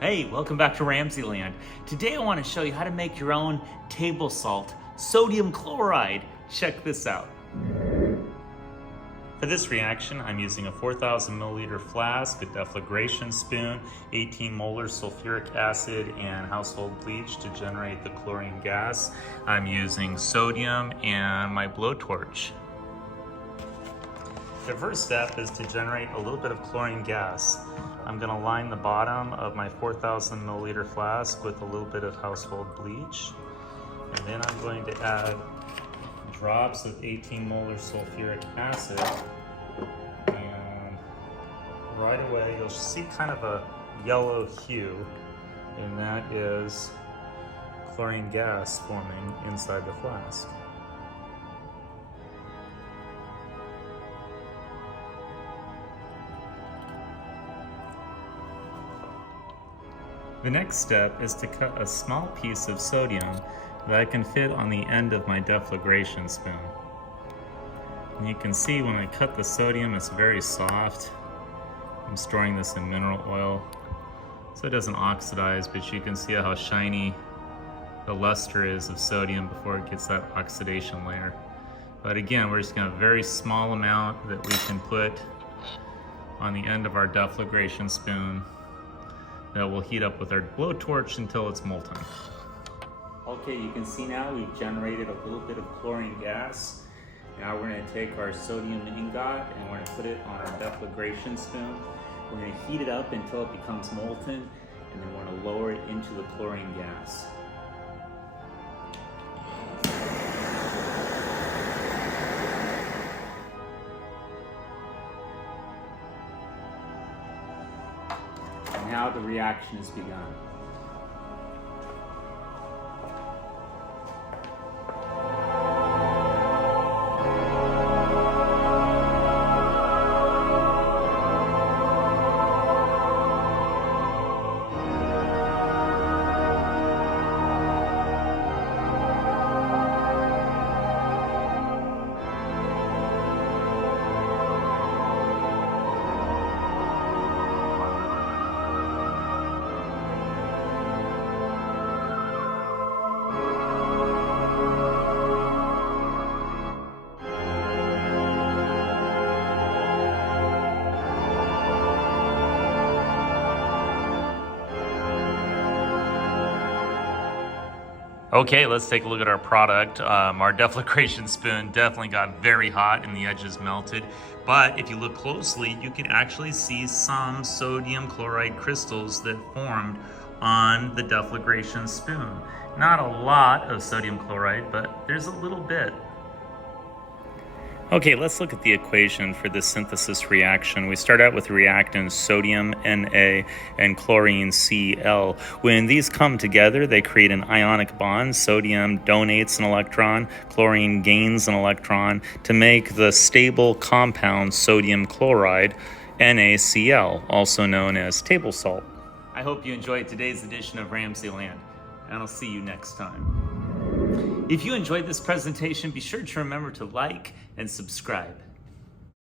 Hey, welcome back to RamZland. Today I want to show you how to make your own table salt, sodium chloride. Check this out. For this reaction, I'm using a 4,000 milliliter flask, a deflagration spoon, 18 molar sulfuric acid, and household bleach to generate the chlorine gas. I'm using sodium and my blowtorch. The first step is to generate a little bit of chlorine gas. I'm going to line the bottom of my 4,000 milliliter flask with a little bit of household bleach. And then I'm going to add drops of 18 molar sulfuric acid. And right away you'll see kind of a yellow hue, and that is chlorine gas forming inside the flask. The next step is to cut a small piece of sodium that I can fit on the end of my deflagration spoon. And you can see when I cut the sodium, it's very soft. I'm storing this in mineral oil so it doesn't oxidize, but you can see how shiny the luster is of sodium before it gets that oxidation layer. But again, we're just going to have a very small amount that we can put on the end of our deflagration spoon that will heat up with our blowtorch until it's molten. Okay, you can see now we've generated a little bit of chlorine gas. Now we're going to take our sodium ingot and we're going to put it on our deflagration spoon. We're going to heat it up until it becomes molten, and then we're going to lower it into the chlorine gas. Now the reaction has begun. Okay, let's take a look at our product. Our deflagration spoon definitely got very hot and the edges melted, but if you look closely, you can actually see some sodium chloride crystals that formed on the deflagration spoon. Not a lot of sodium chloride, but there's a little bit. Okay, let's look at the equation for this synthesis reaction. We start out with reactants sodium, Na, and chlorine, Cl. When these come together, they create an ionic bond. Sodium donates an electron, chlorine gains an electron to make the stable compound sodium chloride, NaCl, also known as table salt. I hope you enjoyed today's edition of RamZland, and I'll see you next time. If you enjoyed this presentation, be sure to remember to like and subscribe.